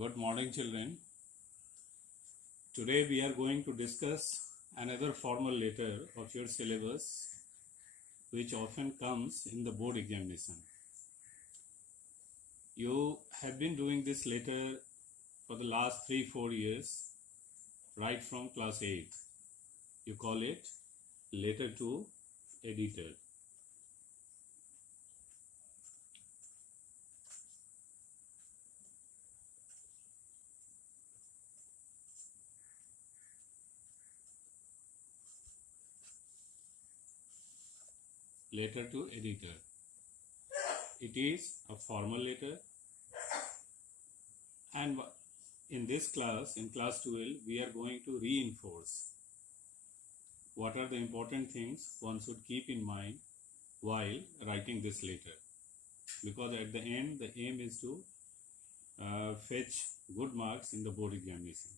Good morning, children. Today we are going to discuss another formal letter of your syllabus which often comes in the board examination. You have been doing this letter for the last 3-4 years, right from class 8. You call it letter to editor. Letter to editor. It is a formal letter, and in this class, in class 12, we are going to reinforce what are the important things one should keep in mind while writing this letter, because at the end the aim is to fetch good marks in the board examination.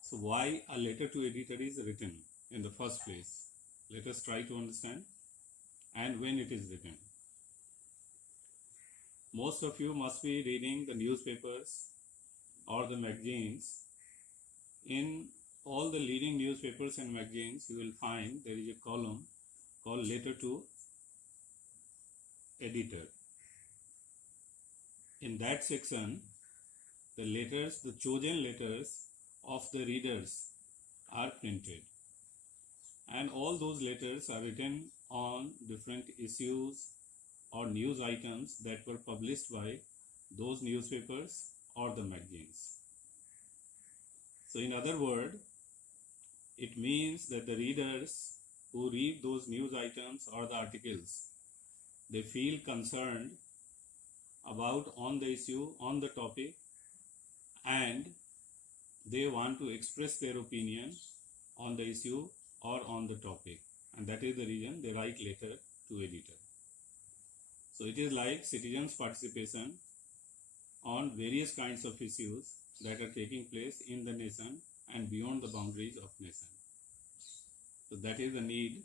So why a letter to editor is written in the first place? Let us try to understand, and when it is written. Most of you must be reading the newspapers or the magazines. In all the leading newspapers and magazines, you will find there is a column called letter to editor. In that section, the letters, the chosen letters of the readers are printed. And all those letters are written on different issues or news items that were published by those newspapers or the magazines. So in other words, it means that the readers who read those news items or the articles, they feel concerned about on the issue, on the topic, and they want to express their opinion on the issue or on the topic, and that is the reason they write letter to editor. So it is like citizens' participation on various kinds of issues that are taking place in the nation and beyond the boundaries of nation. So that is the need.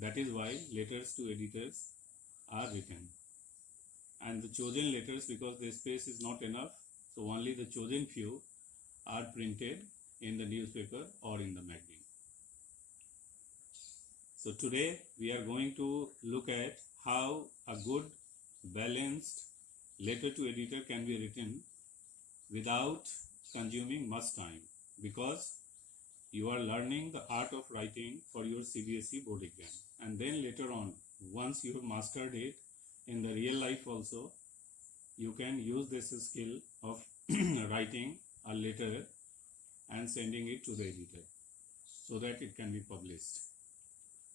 That is why letters to editors are written. And the chosen letters, because the space is not enough, so only the chosen few are printed in the newspaper or in the magazine. So today we are going to look at how a good, balanced letter to editor can be written without consuming much time, because you are learning the art of writing for your CBSE board exam. And then later on, once you have mastered it in the real life also, you can use this skill of writing a letter and sending it to the editor so that it can be published.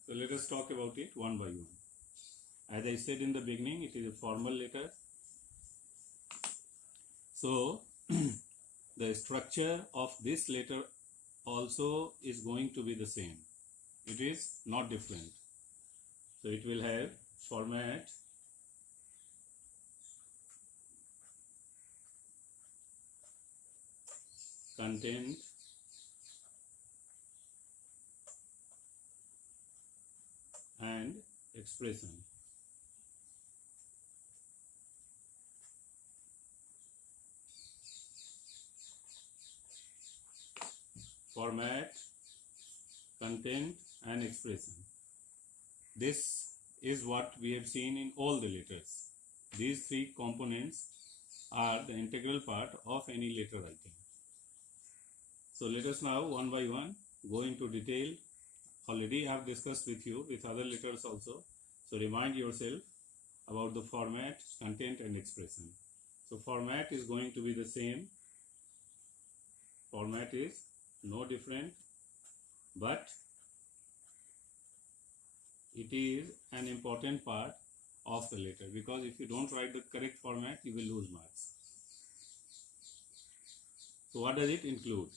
So let us talk about it one by one. As I said in the beginning, it is a formal letter. So the structure of this letter also is going to be the same. It is not different. So it will have format, content, and expression. Format, content, and expression. This is what we have seen in all the letters. These three components are the integral part of any letter writing. So let us now one by one go into detail. Already I have discussed with you with other letters also. So remind yourself about the format, content, and expression. So format is going to be the same. Format is no different, but it is an important part of the letter, because if you don't write the correct format, you will lose marks. So what does it include?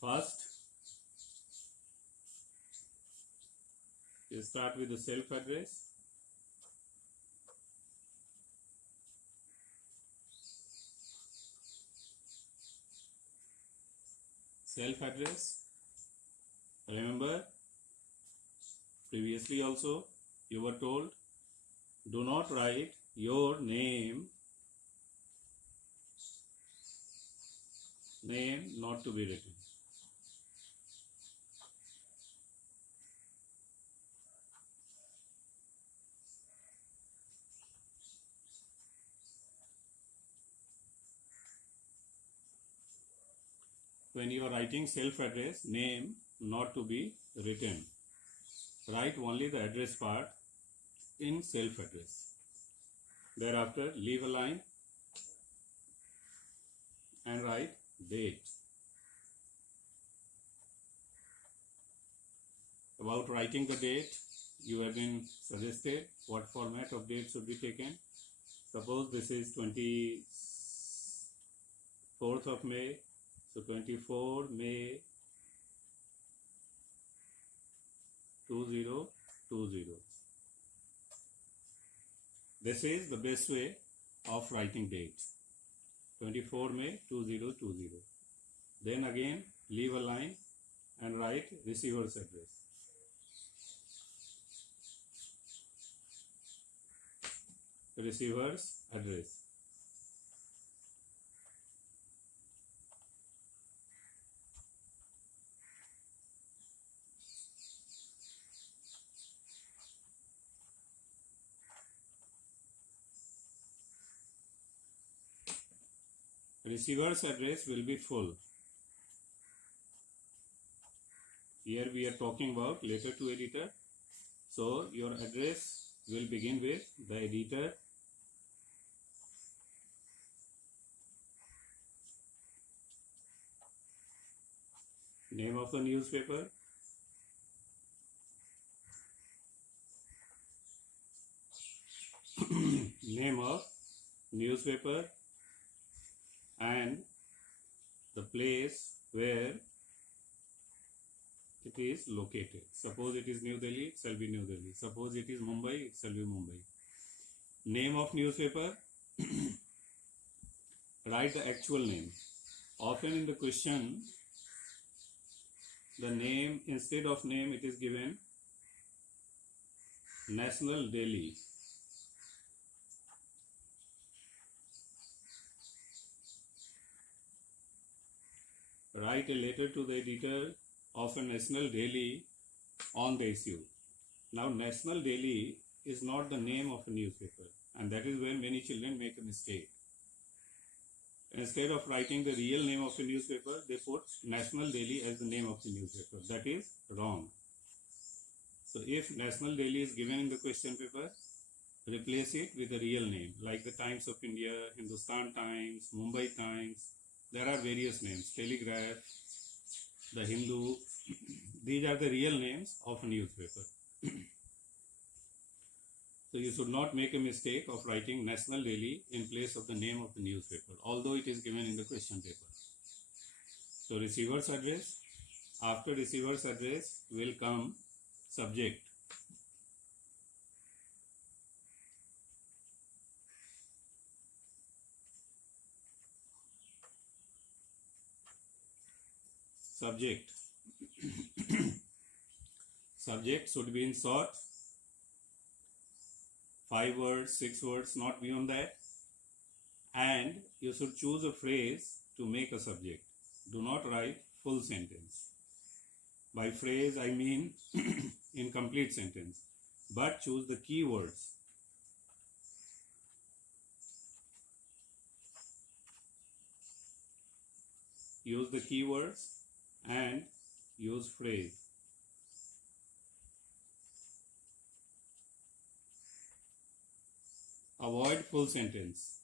First, you start with the self-address. Self-address. Remember, previously also you were told, do not write your name name not to be written. When you are writing self-address, name not to be written. Write only the address part in self-address. Thereafter, leave a line and write date. About writing the date, you have been suggested what format of date should be taken. Suppose this is 24th of May, so 24 May 2020. This is the best way of writing date. 24 May 2020. Then again leave a line and write receiver's address. Receiver's address. Receiver's address will be full. Here we are talking about letter to editor. So your address will begin with the editor, name of the newspaper, name of newspaper, and the place where it is located. Suppose it is New Delhi, it shall be New Delhi. Suppose it is Mumbai, it shall be Mumbai. Name of newspaper, write the actual name. Often in the question, the name, instead of name, it is given National Daily. Write a letter to the editor of a National Daily on the issue. Now, National Daily is not the name of a newspaper, and that is where many children make a mistake. Instead of writing the real name of a newspaper, they put National Daily as the name of the newspaper. That is wrong. So, if National Daily is given in the question paper, replace it with a real name, like the Times of India, Hindustan Times, Mumbai Times. There are various names, Telegraph, the Hindu. These are the real names of a newspaper. So you should not make a mistake of writing National Daily in place of the name of the newspaper, although it is given in the question paper. So receiver's address. After receiver's address will come subject. Subject. Subject should be in short, 5 words, 6 words, not beyond that. And you should choose a phrase to make a subject. Do not write full sentence. By phrase I mean incomplete sentence, but choose the key words. Use the keywords and use phrase. Avoid full sentence.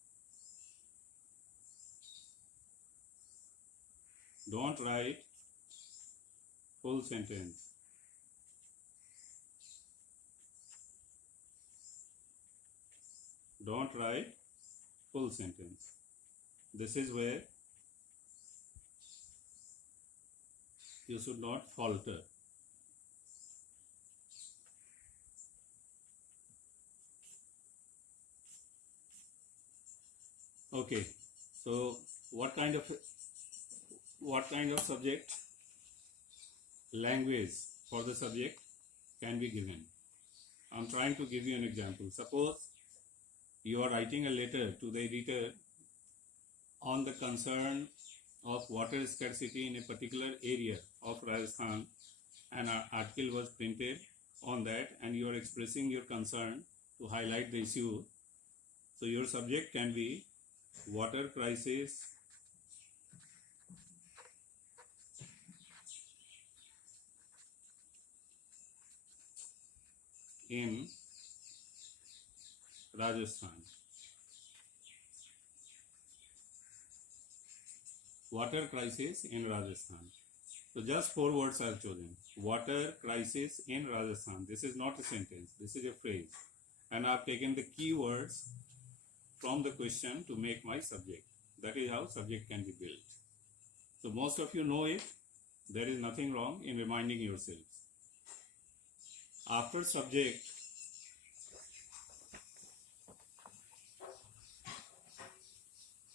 Don't write full sentence. Don't write full sentence. This is where you should not falter. Okay, so what kind of subject, language for the subject can be given? I'm trying to give you an example. Suppose you are writing a letter to the editor on the concerned of water scarcity in a particular area of Rajasthan. An article was printed on that, and you are expressing your concern to highlight the issue. So your subject can be water crisis in Rajasthan. Water crisis in Rajasthan. So just 4 words I have chosen. Water crisis in Rajasthan. This is not a sentence. This is a phrase. And I have taken the key words from the question to make my subject. That is how subject can be built. So most of you know it. There is nothing wrong in reminding yourselves. After subject,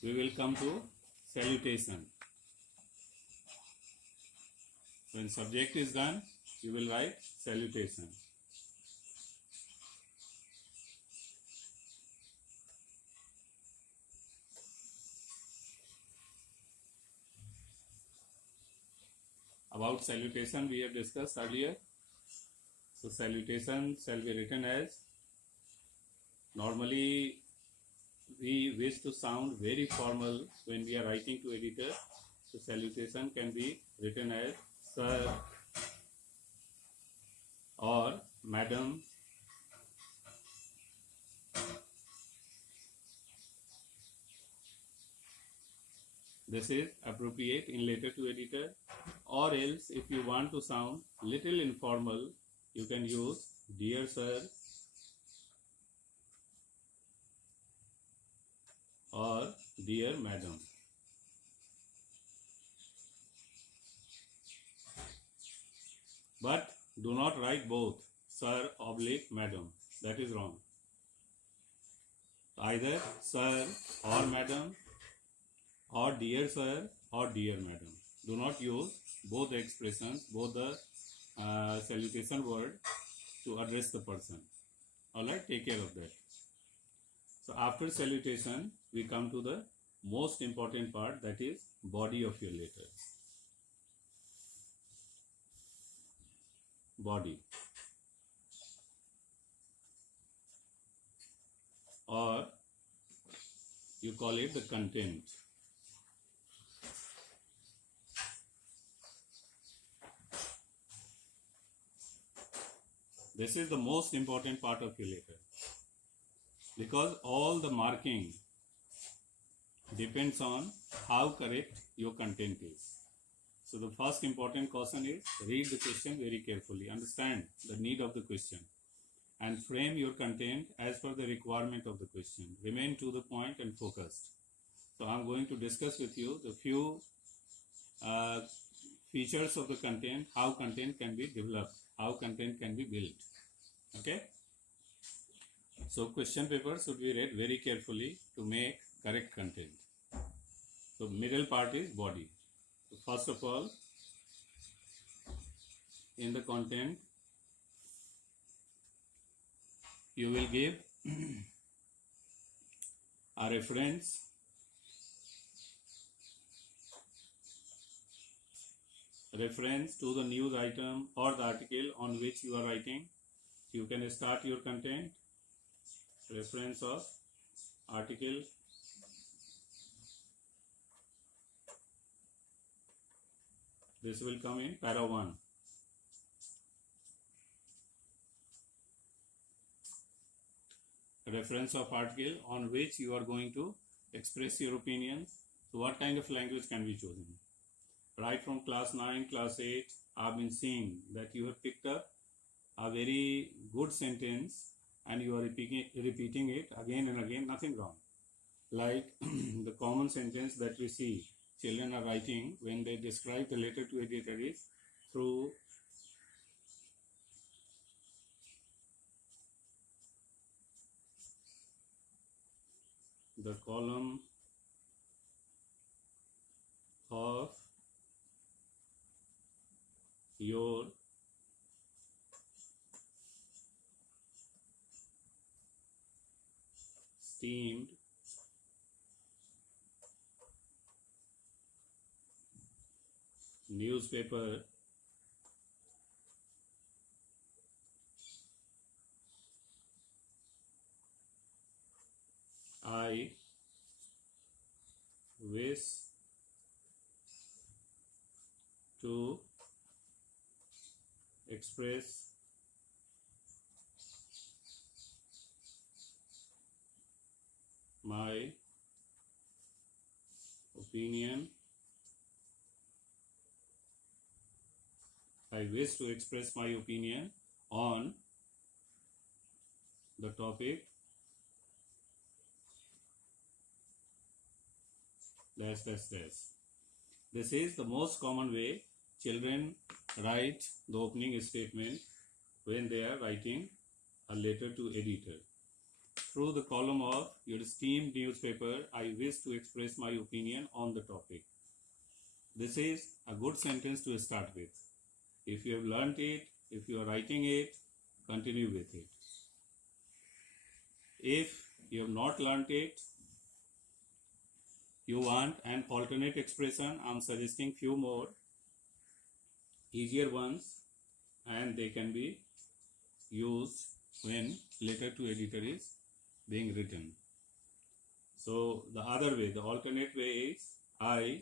we will come to salutation. When subject is done, you will write salutation. About salutation we have discussed earlier. So salutation shall be written as, normally we wish to sound very formal when we are writing to editor. So salutation can be written as sir or madam. This is appropriate in letter to editor. Or else, if you want to sound little informal, you can use dear sir or dear madam. But do not write both sir oblique madam. That is wrong. Either sir or madam, or dear sir or dear madam. Do not use both the expressions, both the salutation word to address the person. Alright, take care of that. So after salutation, we come to the most important part, that is body of your letter. Body. Or you call it the content. This is the most important part of your letter, because all the marking depends on how correct your content is. So the first important caution is, read the question very carefully, understand the need of the question, and frame your content as per the requirement of the question. Remain to the point and focused. So I am going to discuss with you the few features of the content, how content can be developed, how content can be built. Okay? So question paper should be read very carefully to make correct content. So middle part is body. So first of all, in the content, you will give a reference, to the news item or the article on which you are writing. You can start your content, reference of article, this will come in para 1. Reference of article on which you are going to express your opinion. So what kind of language can be chosen? Right from class 9, class 8, I have been seeing that you have picked up a very good sentence and you are repeating it again and again, nothing wrong. Like the common sentence that we see children are writing when they describe the letter to editor is, through the column of your esteemed newspaper I wish to express my opinion. I wish to express my opinion on the topic dash dash dash. This is the most common way children write the opening statement when they are writing a letter to editor. Through the column of your esteemed newspaper, I wish to express my opinion on the topic. This is a good sentence to start with. If you have learnt it, if you are writing it, continue with it. If you have not learnt it, you want an alternate expression, I am suggesting few more easier ones, and they can be used when letter to editor is being written. So the other way, the alternate way is I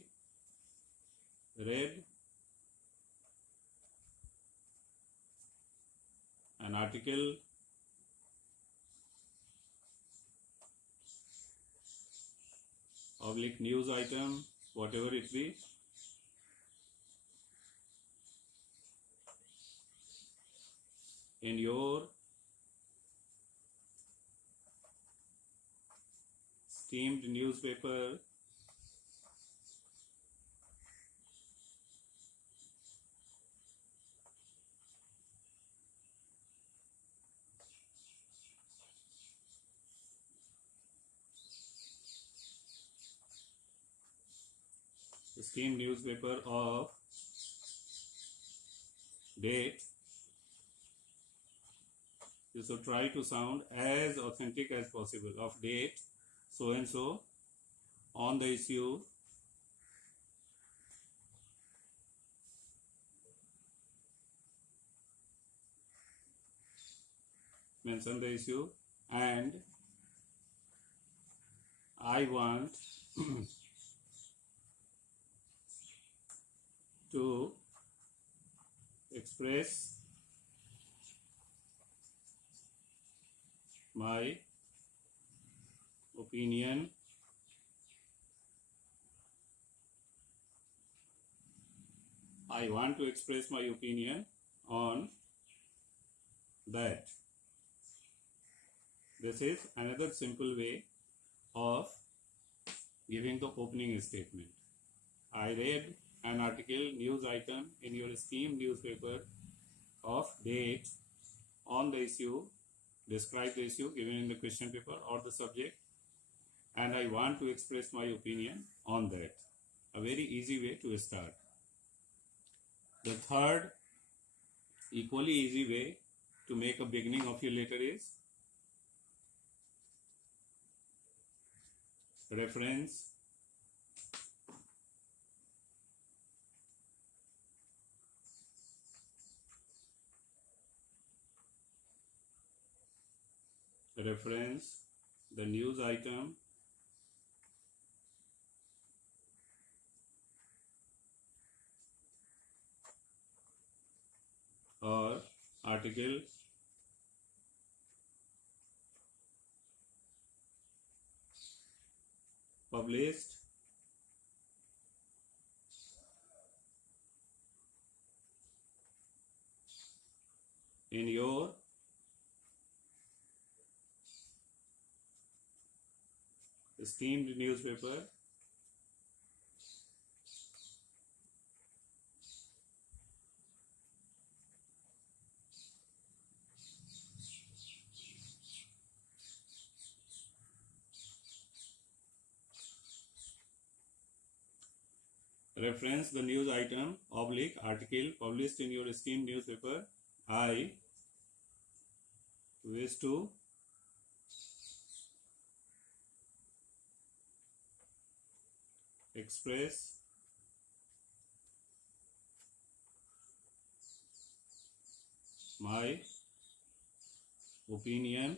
read an article oblique news item, whatever it be, in your esteemed newspaper of date. You should try to sound as authentic as possible. Of date so and so, on the issue mention the issue, and I want to express my opinion I want to express my opinion on that. This is another simple way of giving the opening statement. I read an article, news item in your esteemed newspaper of date on the issue, describe the issue given in the question paper or the subject, and I want to express my opinion on that. A very easy way to start. The third equally easy way to make a beginning of your letter is reference. Reference the news item or article published in your esteemed newspaper reference the news item oblique article published in your esteemed newspaper. I wish to express my opinion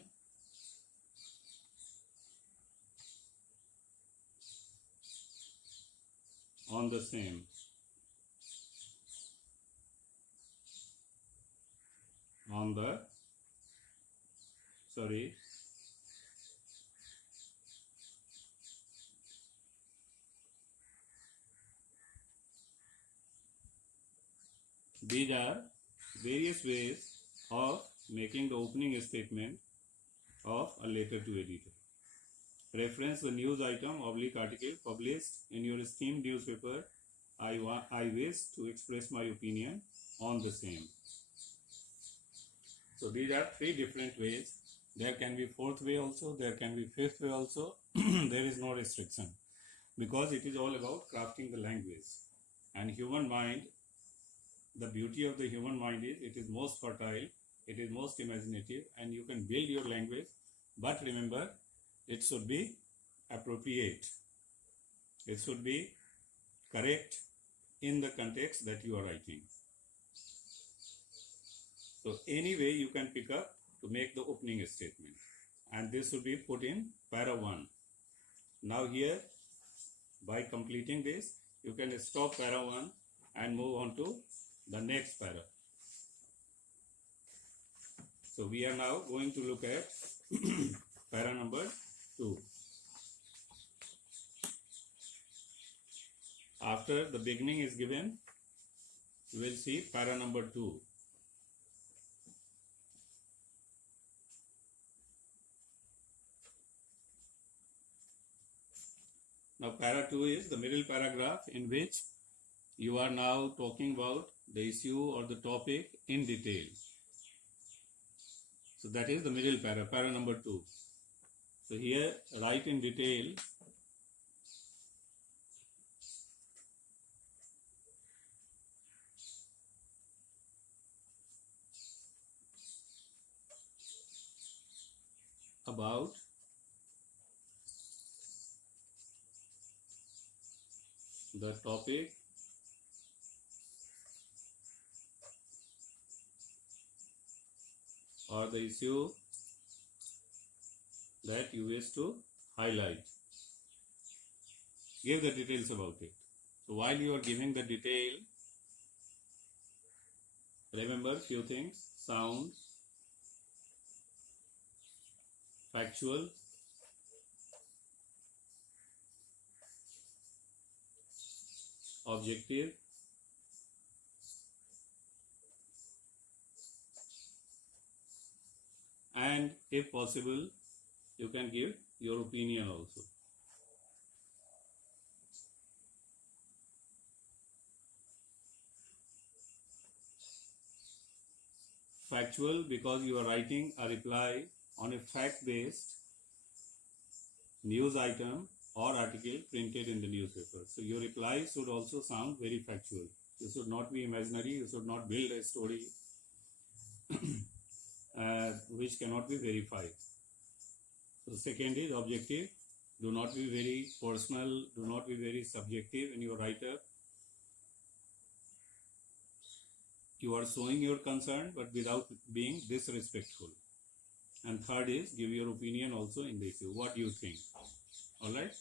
on the same. These are various ways of making the opening statement of a letter to editor. Reference the news item / article published in your esteemed newspaper. I wish to express my opinion on the same. So these are three different ways. There can be fourth way also, there can be fifth way also. There is no restriction, because it is all about crafting the language. And human mind, the beauty of the human mind is it is most fertile, it is most imaginative, and you can build your language. But remember, it should be appropriate. It should be correct in the context that you are writing. So any way you can pick up to make the opening statement, and this should be put in para 1. Now here, by completing this, you can stop para 1 and move on to the next para. So we are now going to look at para number 2. After the beginning is given, you will see para number 2. Now para 2 is the middle paragraph in which you are now talking about the issue or the topic in detail. So that is the middle para number 2. So here write in detail about the topic or the issue that you wish to highlight. Give the details about it. So while you are giving the detail, remember few things: sound, factual, objective, and if possible, you can give your opinion also. Factual, because you are writing a reply on a fact-based news item or article printed in the newspaper. So your reply should also sound very factual. You should not be imaginary. You should not build a story which cannot be verified. So second is objective. Do not be very personal. Do not be very subjective in your write-up. You are showing your concern, but without being disrespectful. And third is give your opinion also in the issue. What do you think? Alright?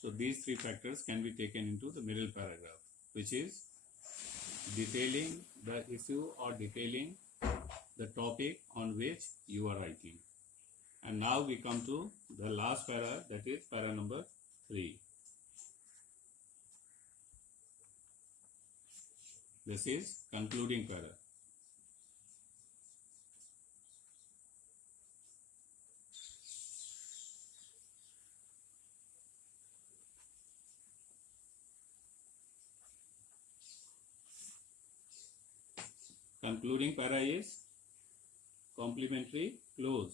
So these three factors can be taken into the middle paragraph, which is detailing the issue or detailing the topic on which you are writing. And now we come to the last para, that is para number 3. This is concluding para. Concluding para is complementary clause.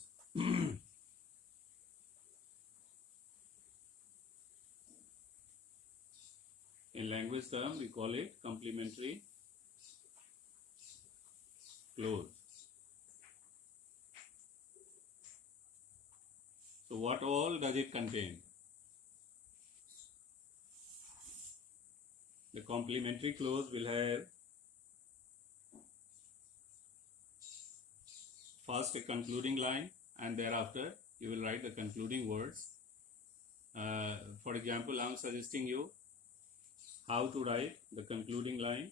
In language term, we call it complementary clause. So what all does it contain? The complementary clause will have first a concluding line, and thereafter you will write the concluding words. For example, I am suggesting you how to write the concluding line.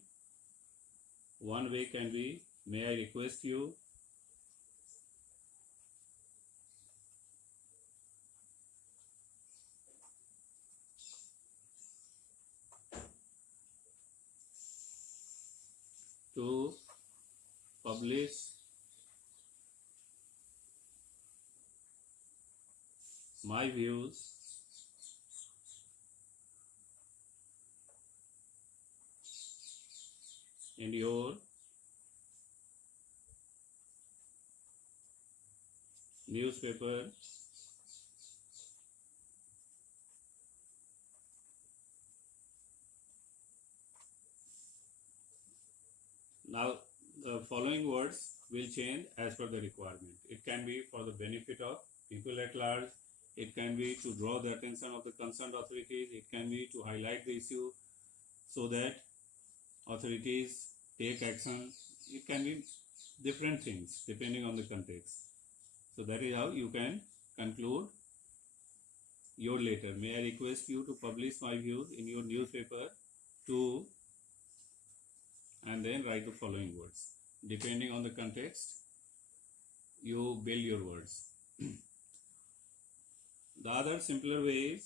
One way can be, may I request you to publish my views in your newspaper Now, the following words will change as per the requirement. It can be for the benefit of people at large. It can be to draw the attention of the concerned authorities. It can be to highlight the issue so that authorities take action. It can be different things depending on the context. So that is how you can conclude your letter. May I request you to publish my views in your newspaper to, and then write the following words. Depending on the context, you build your words. The other simpler way is,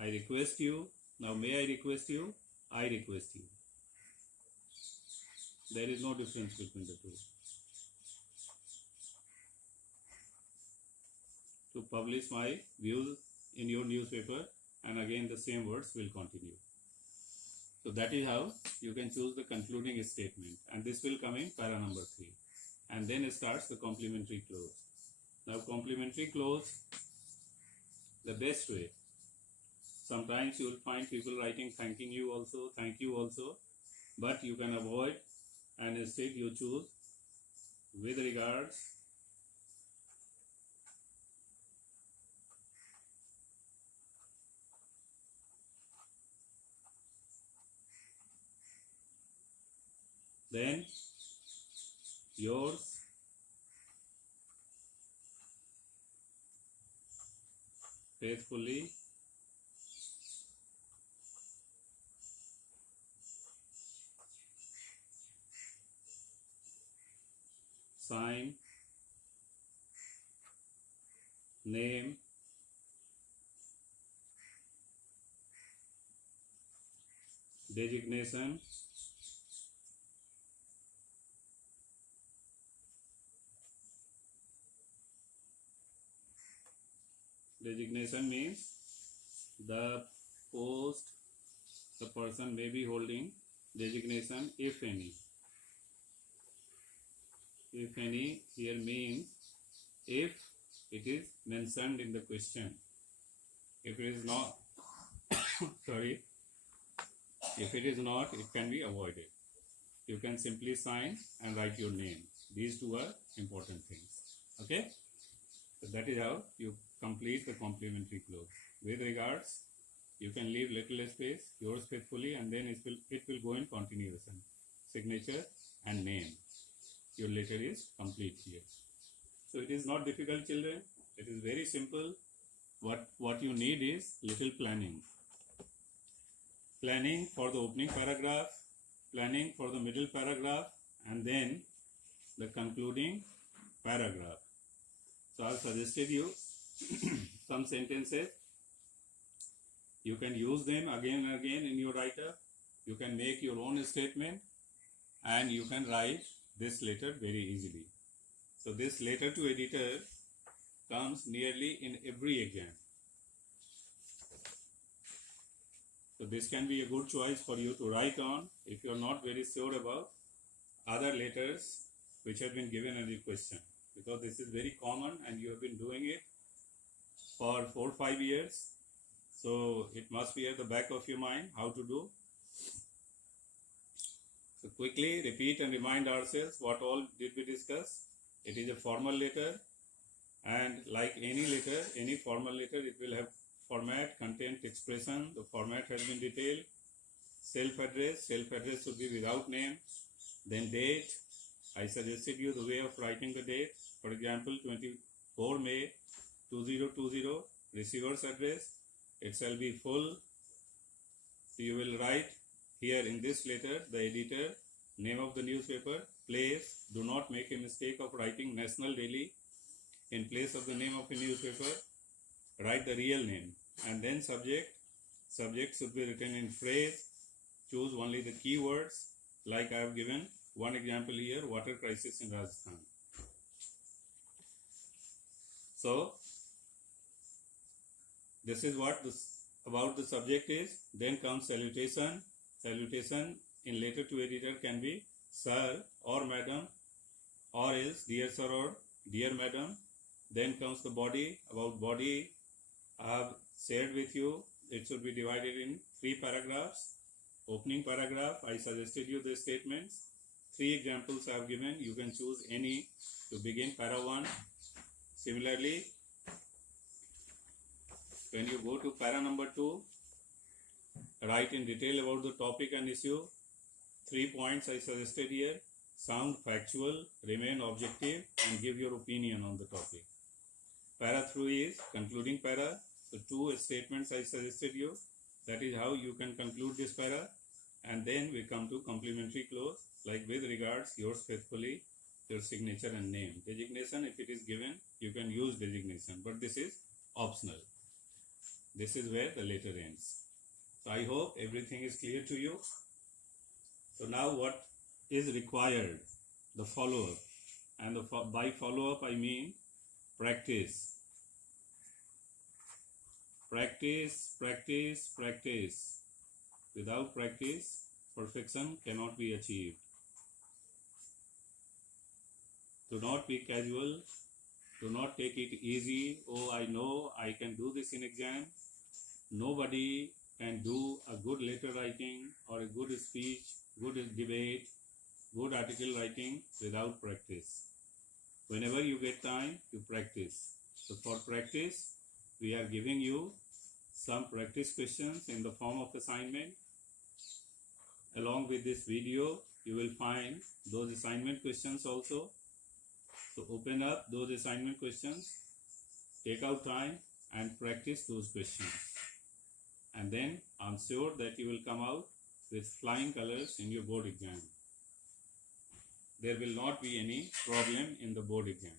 I request you. Now, may I request you? I request you. There is no difference between the two. To publish my views in your newspaper, and again the same words will continue. So that is how you can choose the concluding statement, and this will come in para number 3, and then it starts the complementary clause. Now, complementary clause, the best way. Sometimes you will find people writing thanking you also, thank you also, but you can avoid, and instead you choose with regards, then yours faithfully, sign, name, designation, designation means the post the person may be holding, designation if any. If any here means if it is mentioned in the question. If it is not, sorry, if it is not, it can be avoided. You can simply sign and write your name. These two are important things. Okay? So that is how you complete the complementary clause. With regards, you can leave little space, yours faithfully, and then it will go in continuation. Signature and name. Your letter is complete here. So it is not difficult, children. It is very simple. What you need is little planning. Planning for the opening paragraph, planning for the middle paragraph, and then the concluding paragraph. So I have suggested you some sentences. You can use them again and again in your write-up. You can make your own statement, and you can write this letter very easily. So this letter to editor comes nearly in every exam. So this can be a good choice for you to write on if you are not very sure about other letters which have been given in the question, because this is very common and you have been doing it for 4 or 5 years. So it must be at the back of your mind how to do. So quickly repeat and remind ourselves what all did we discuss. It is a formal letter, and like any letter, any formal letter, it will have format, content, expression. The format has been detailed. Self-address should be without name, then date, I suggested you the way of writing the date. For example, 24 May 2020, receiver's address. It shall be full. So you will write here in this letter the editor, name of the newspaper, place. Do not make a mistake of writing National Daily in place of the name of a newspaper. Write the real name, and then subject. Subject should be written in phrase. Choose only the keywords, like I have given one example here, water crisis in Rajasthan. So this is what about the subject is. Then comes salutation. Salutation in letter to editor can be sir or madam, or else dear sir or dear madam. Then comes the body. About body, I have shared with you. It should be divided in 3 paragraphs. Opening paragraph, I suggested you the statements. 3 examples I have given. You can choose any to begin para 1. Similarly, when you go to para number 2, write in detail about the topic and issue. 3 points I suggested here. Sound factual, remain objective, and give your opinion on the topic. Para 3 is concluding para. So 2 statements I suggested you. That is how you can conclude this para. And then we come to complimentary close, like with regards, yours faithfully, your signature and name. Designation, if it is given, you can use designation, but this is optional. This is where the letter ends. So I hope everything is clear to you. So now what is required? The follow-up. And by follow-up I mean practice. Practice, practice, practice. Without practice, perfection cannot be achieved. Do not be casual. Do not take it easy. Oh, I know I can do this in exam. Nobody can do a good letter writing or a good speech, good debate, good article writing without practice. Whenever you get time, you practice. So for practice, we are giving you some practice questions in the form of assignment. Along with this video, you will find those assignment questions also. So open up those assignment questions, take out time and practice those questions. And then I'm sure that you will come out with flying colors in your board exam. There will not be any problem in the board exam.